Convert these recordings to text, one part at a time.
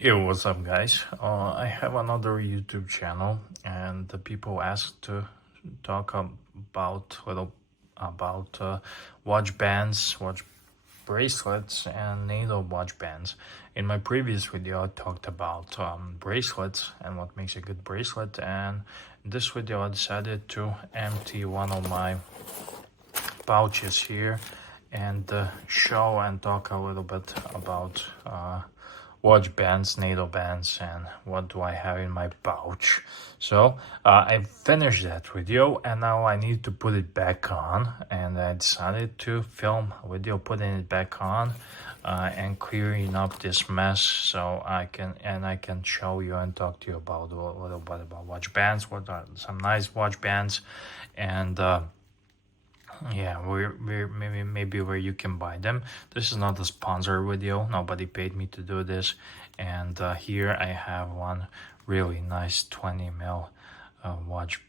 Yo, what's up, guys? I have another YouTube channel, and the people asked to talk about watch bands, watch bracelets, and NATO watch bands. In my previous video, I talked about bracelets and what makes a good bracelet, and in this video, I decided to empty one of my pouches here and show and talk a little bit about watch bands, NATO bands, and what do I have in my pouch. So I finished that video and now I need to put it back on, and I decided to film a video putting it back on and clearing up this mess, so I can show you and talk to you about a little bit about watch bands, what are some nice watch bands, and yeah, we're maybe where you can buy them. This is not a sponsor video, nobody paid me to do this. And here I have one really nice 20 mil watch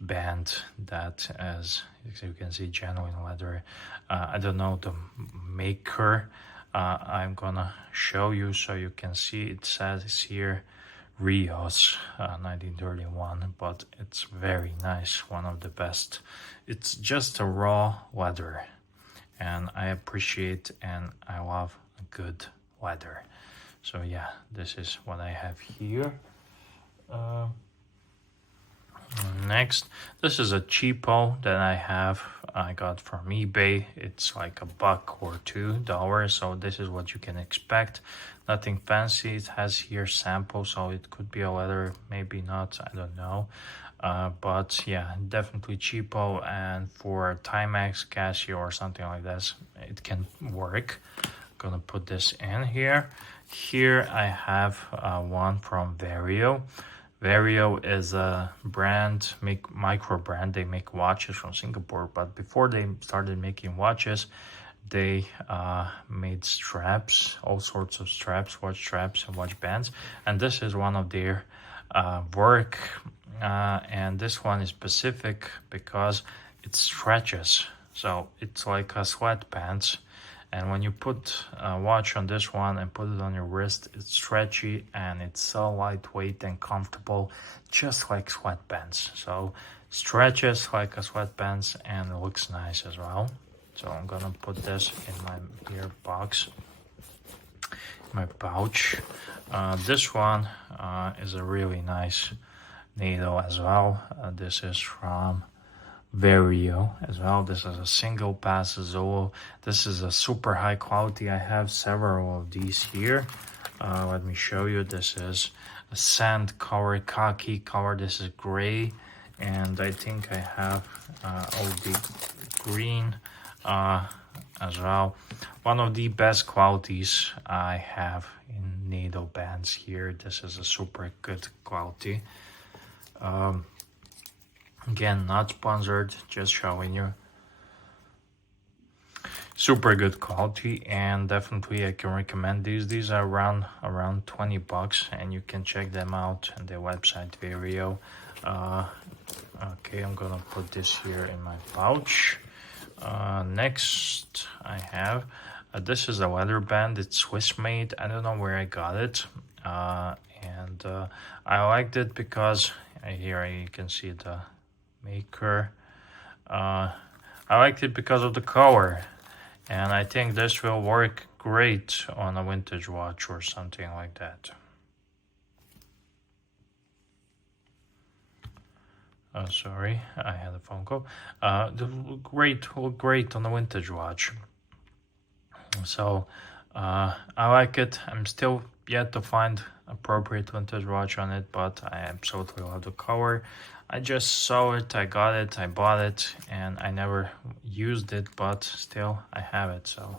band that, as you can see, genuine leather. I don't know the maker. I'm gonna show you so you can see. It says here Rios 1931, but it's very nice, one of the best. It's just a raw leather, and I appreciate and I love good leather. So yeah, this is what I have here. Next, this is a cheapo that I got from eBay. It's like $1 or $2, so this is what you can expect. Nothing fancy. It has here sample, so it could be a leather, maybe not, I don't know. But yeah, definitely cheapo, and for Timex, Casio, or something like this, it can work. I'm gonna put this in here. Here I have one from Vario. Vario is a brand, micro brand. They make watches from Singapore, but before they started making watches, they made straps, all sorts of straps, watch straps and watch bands, and this is one of their work, and this one is specific because it stretches, so it's like a sweatpants. And when you put a watch on this one and put it on your wrist, it's stretchy and it's so lightweight and comfortable, just like sweatpants. So stretches like a sweatpants and it looks nice as well. So I'm gonna put this in my ear box, my pouch. This one is a really nice NATO as well. This is from Vario as well. This is a single pass Zolo. This is a super high quality. I have several of these here. Let me show you. This is a sand color, khaki color. This is gray, and I think I have all the green as well. One of the best qualities I have in NATO bands here. This is a super good quality. Again, not sponsored, just showing you. Super good quality, and definitely I can recommend these. These are around $20, and you can check them out on their website, Vario. Okay, I'm gonna put this here in my pouch. Next I have this is a leather band. It's Swiss made. I don't know where I got it, and I liked it because here you can see the maker. I liked it because of the color, and I think this will work great on a vintage watch or something like that. Sorry, I had a phone call. Look great on a vintage watch. So I like it. I'm still yet to find appropriate vintage watch on it, but I absolutely love the color. I just saw it, I got it, I bought it, and I never used it, but still I have it. So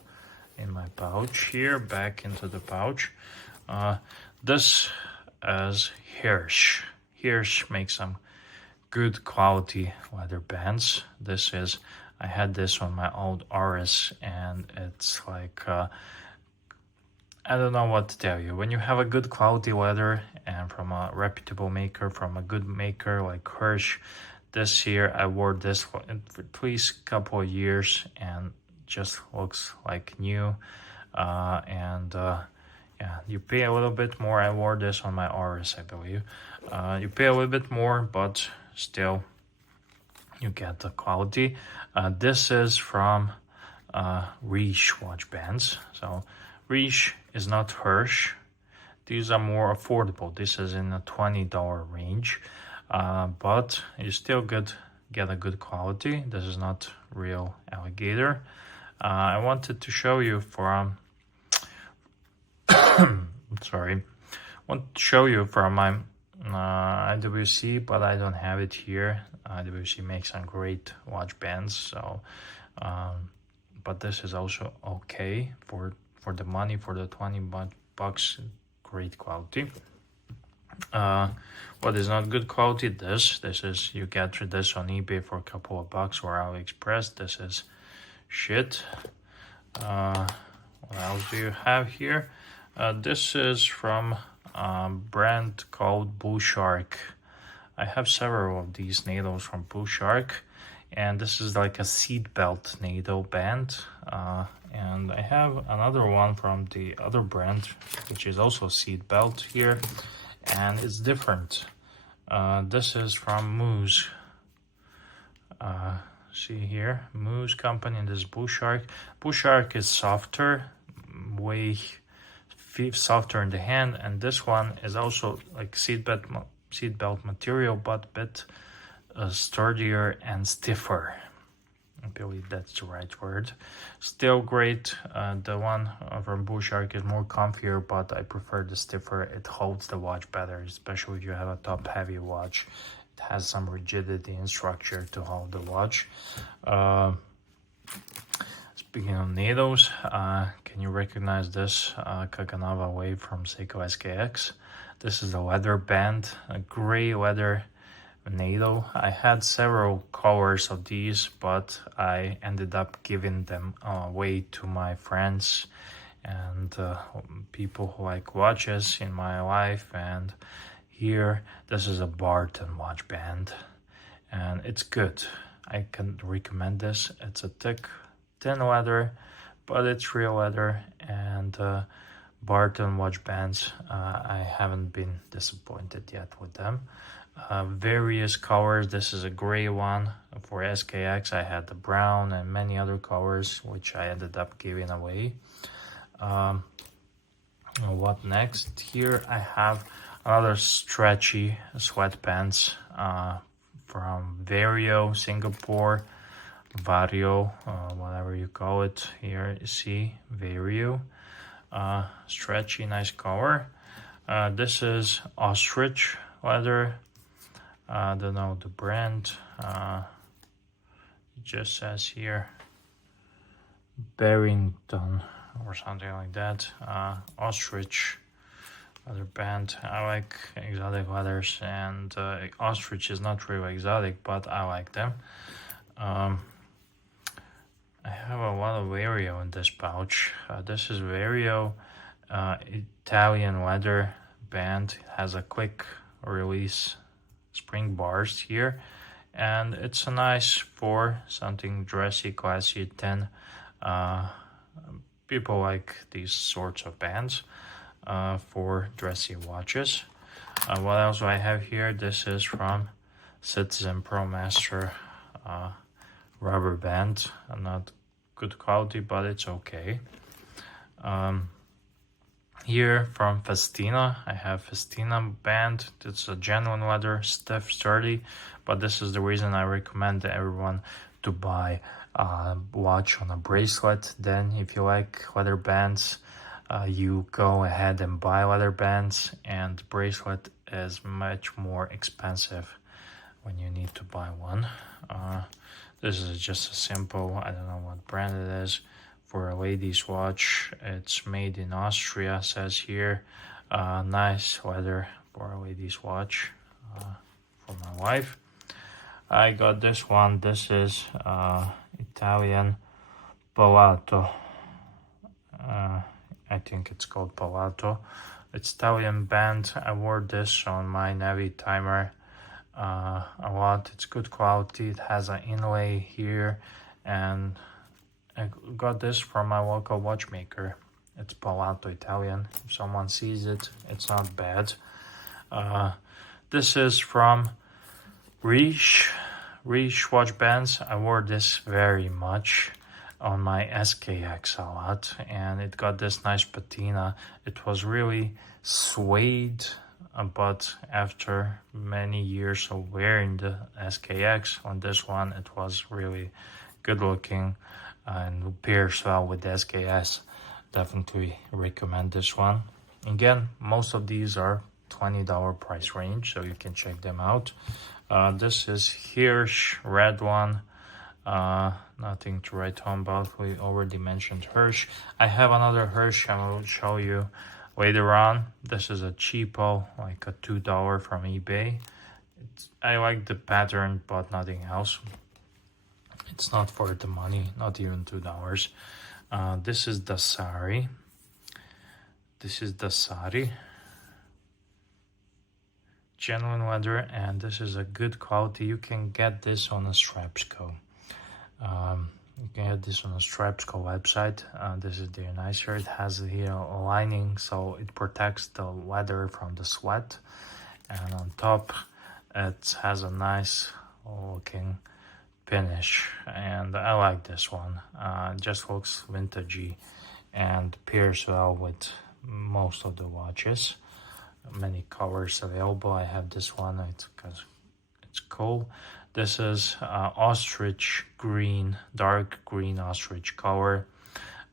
in my pouch here, back into the pouch. This is Hirsch. Hirsch makes some good quality leather bands. I had this on my old RS, and it's like I don't know what to tell you. When you have a good quality leather and from a reputable maker, from a good maker like Hirsch, this year I wore this for at least a couple of years and just looks like new. And Yeah, you pay a little bit more. I wore this on my Aris, I believe. You pay a little bit more, but still you get the quality. This is from Riche watch bands. So Riche is not Hirsch. These are more affordable. This is in the $20 range, but you still get a good quality. This is not real alligator. I wanted to show you from sorry, I want to show you from my IWC, but I don't have it here. IWC makes some great watch bands, so but this is also okay for the money, for the 20 bucks. Great quality. What is not good quality? This is, you get this on eBay for a couple of bucks or AliExpress. This is shit. What else do you have here? This is from a brand called Blue Shark. I have several of these needles from Blue Shark, and this is like a seat belt needle band. And I have another one from the other brand, which is also seat belt here, and it's different. This is from Moose. See here, Moose company, and this Blue Shark. Blue Shark is softer, way softer in the hand, and this one is also like seat belt material, but a bit sturdier and stiffer. I believe that's the right word. Still great. The one from Blue Shark is more comfier, but I prefer the stiffer. It holds the watch better, especially if you have a top heavy watch. It has some rigidity and structure to hold the watch. Speaking of needles, can you recognize this Kaganava Wave from Seiko SKX? This is a leather band, a gray leather needle. I had several colors of these, but I ended up giving them away to my friends and people who like watches in my life. And here, this is a Barton watch band, and it's good. I can recommend this. It's a thin leather, but it's real leather, and Barton watch bands, I haven't been disappointed yet with them. Various colors. This is a gray one for SKX. I had the brown and many other colors, which I ended up giving away. What next? Here I have another stretchy sweatpants from Vario, Singapore. Vario, whatever you call it. Here you see Vario. Stretchy, nice color. This is ostrich leather. I don't know the brand. It just says here Barrington or something like that. Ostrich leather band. I like exotic leathers, and ostrich is not really exotic, but I like them. I have a lot of Vario in this pouch. This is Vario Italian leather band. It has a quick release spring bars here, and it's a nice for something dressy, classy, thin. People like these sorts of bands for dressy watches. What else do I have here? This is from Citizen Pro Master rubber band. Not good quality, but it's okay. Here from Festina, I have Festina band. It's a genuine leather, stiff, sturdy, but this is the reason I recommend everyone to buy a watch on a bracelet. Then if you like leather bands, you go ahead and buy leather bands, and bracelet is much more expensive when you need to buy one. This is just a simple, I don't know what brand it is, for a lady's watch. It's made in Austria, says here. Nice leather for a lady's watch for my wife. I got this one. This is Italian Palato. I think it's called Palato. It's Italian band. I wore this on my Navy timer a lot. It's good quality. It has an inlay here, and I got this from my local watchmaker. It's Palato Italian. If someone sees it, it's not bad. This is from Riche watch bands. I wore this very much on my SKX a lot, and it got this nice patina. It was really suede, but after many years of wearing the SKX on this one, it was really good looking and pairs well with the SKS. Definitely recommend this one. Again, most of these are $20 price range, so you can check them out. This is Hirsch red one. Nothing to write home about. We already mentioned Hirsch. I have another Hirsch I will show you later on. This is a cheapo, like a $2 from eBay. I like the pattern, but nothing else. It's not for the money, not even $2. This is the Sari. Genuine leather, and this is a good quality. You can get this on a Strapsco. You can get this on a Strapsco website. This is the nicer. It has here a lining, so it protects the leather from the sweat. And on top, it has a nice looking finish, and I like this one. It just looks vintagey and pairs well with most of the watches. Many colors available. I have this one because it's cool. This is ostrich green, dark green ostrich color.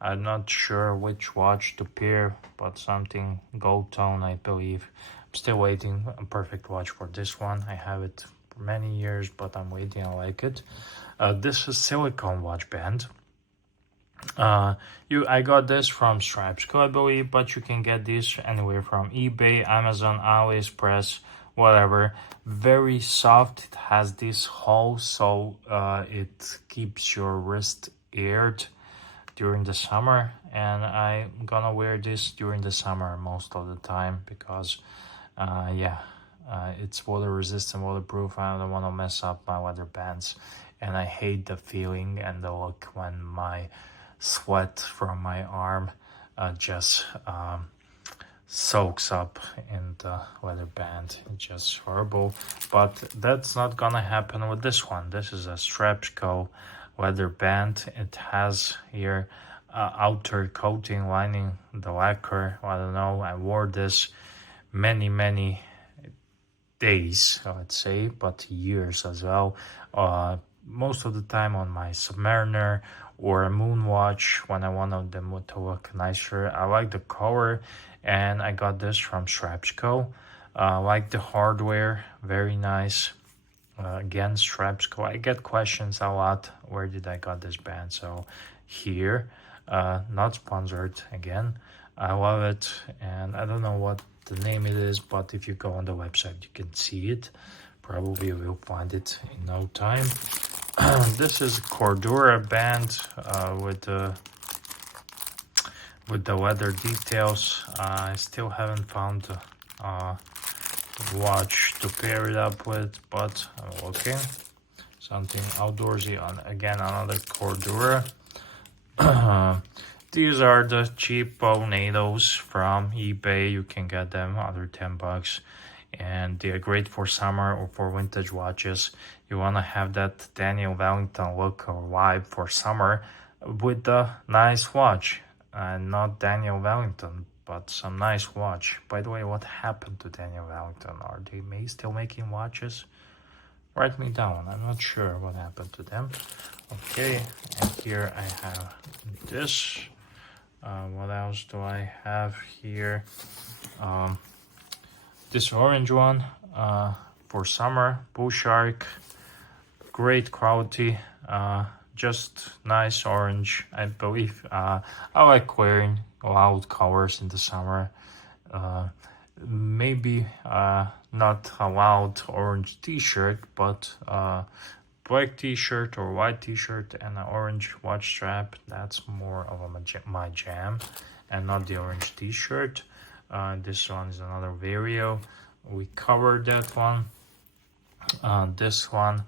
I'm not sure which watch to pair, but something gold tone, I believe. I'm still waiting a perfect watch for this one. I have it for many years, but I'm waiting. I like it. This is silicone watch band. I got this from Strapsco, I believe, but you can get this anywhere from eBay, Amazon, AliExpress, whatever. Very soft. It has this hole, so it keeps your wrist aired during the summer, and I'm gonna wear this during the summer most of the time because it's water resistant, waterproof. I don't want to mess up my leather bands, and I hate the feeling and the look when my sweat from my arm just soaks up in the leather band. It's just horrible, but that's not gonna happen with this one. This is a Strapsco leather band. It has here outer coating lining, the lacquer. I don't know, I wore this many days, let's say, but years as well. Most of the time on my Submariner or a moon watch when I wanted them to look nicer. I like the color, and I got this from Strapsco. Like the hardware, very nice. Again, Strapsco. I get questions a lot, where did I got this band? So here, not sponsored again. I love it, and I don't know what the name it is, but if you go on the website, you can see it. Probably will find it in no time. This is Cordura band with the leather details. I still haven't found a watch to pair it up with, but I'm looking. Something outdoorsy on, again, another Cordura. These are the cheap NATOs from eBay. You can get them under $10, and they're great for summer or for vintage watches. You want to have that Daniel Wellington look or vibe for summer with a nice watch, and not Daniel Wellington, but some nice watch. By the way, what happened to Daniel Wellington? Are they still making watches? Write me down. I'm not sure what happened to them. Okay, and here I have this. What else do I have here? This orange one for summer, Bull Shark. Great quality, just nice orange, I believe. I like wearing loud colors in the summer. Maybe not a loud orange t-shirt, but black t-shirt or white t-shirt and an orange watch strap. That's more of my jam, and not the orange t-shirt. This one is another Vario. We covered that one. This one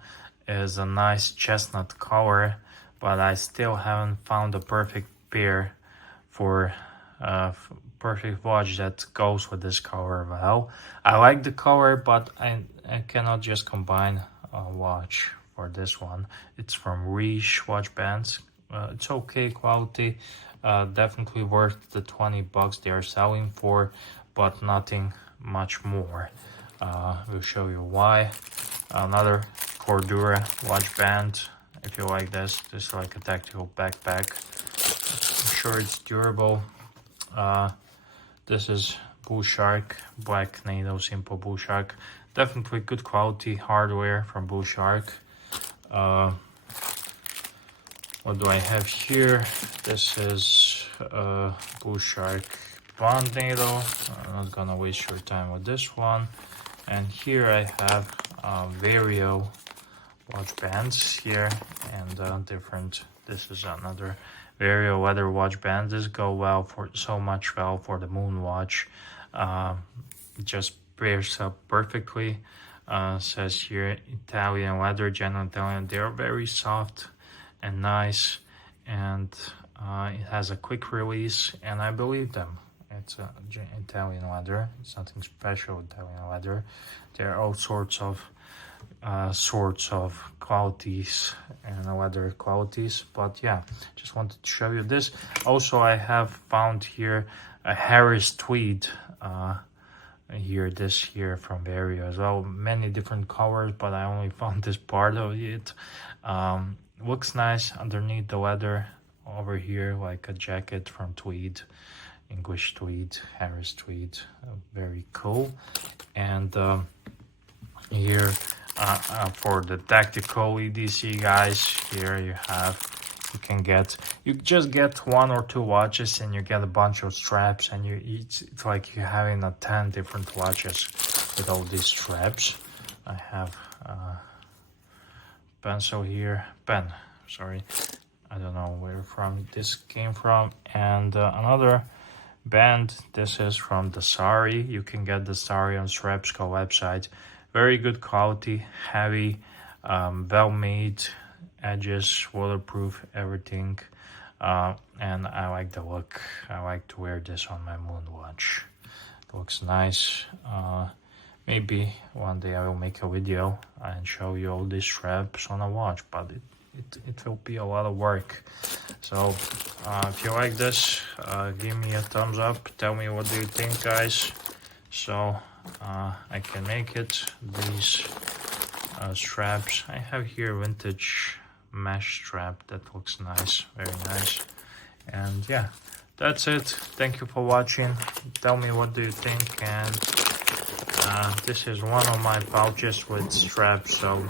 is a nice chestnut color, but I still haven't found a perfect pair for perfect watch that goes with this color well. I like the color, but I cannot just combine a watch for this one. It's from Riche watch bands. It's okay quality, definitely worth the 20 bucks they are selling for, but nothing much more. We'll show you why. Another Cordura watch band. If you like this is like a tactical backpack. I'm sure it's durable. This is Bull Shark, Black NATO Simple Bull Shark. Definitely good quality hardware from Bull Shark. What do I have here? This is Bull Shark Bond NATO. I'm not gonna waste your time with this one. And here I have Vario watch bands here, and different. This is another Vario leather watch band. This go well for so much well for the moon watch. Just pairs up perfectly. Says here Italian leather, genuine Italian. They are very soft and nice, and it has a quick release, and I believe them. It's Italian leather. It's nothing special Italian leather. There are all sorts of qualities and leather qualities, but yeah, just wanted to show you this. Also, I have found here a Harris tweed this here from Vario as well. Many different colors, but I only found this part of it. Looks nice underneath the leather over here, like a jacket from tweed, English tweed, Harris tweed. Very cool. And here for the tactical EDC guys, here you just get 1 or 2 watches and you get a bunch of straps, and it's like you're having 10 different watches with all these straps. I have pencil here, sorry, I don't know where this came from. And another band, this is from the Sari. You can get the Sari on Strapsco website. Very good quality, heavy, well made, edges, waterproof, everything. And I like the look. I like to wear this on my moon watch. It looks nice. Maybe one day I will make a video and show you all these straps on a watch, but it will be a lot of work. So if you like this, give me a thumbs up. Tell me what do you think, guys, so I can make it. These straps, I have here vintage mesh strap that looks nice, very nice. And yeah, that's it. Thank you for watching. Tell me what do you think. And this is one of my pouches with straps, so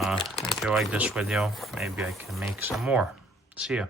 if you like this video, maybe I can make some more. See ya.